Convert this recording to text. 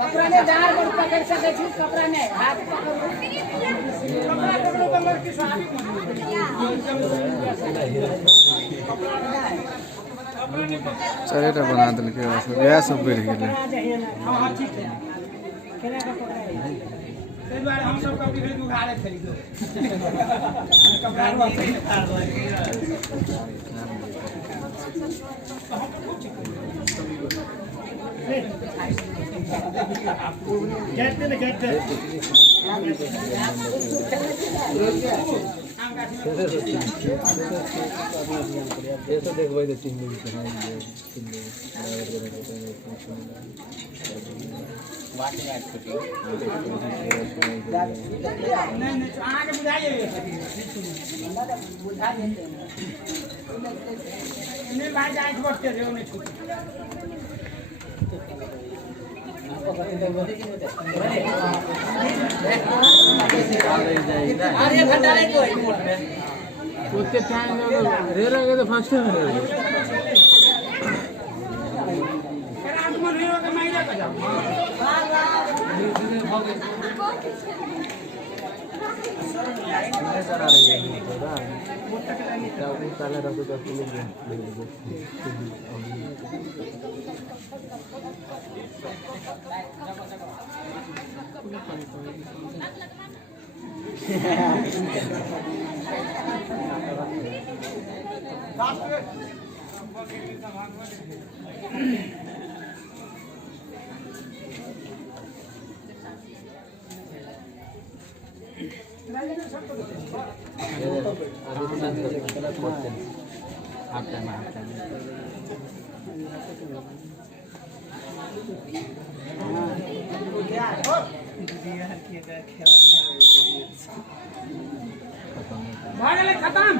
कपड़ा ने डाल पर पकड़ सके छी कपड़ा ने हाथ पकड़ चारिटा बना देलकै गैस सब बढ़ि गेलै हम सब कभी उघाड़े थे कपड़ा कहते ना कहते ऐसा देखबै तो 3 दिन आगे बुझाइए बुझा देते इन्हें भाई जाए बढ़ते थे उन्हें छूट अरे घंटा ले तो रिमोट में उसके टाइम रे लगे तो फर्स्ट में रे रात में रे का महीना का जाओ सर आ रही है थोड़ा क्या वो पहले रखो तो ले ले खत्म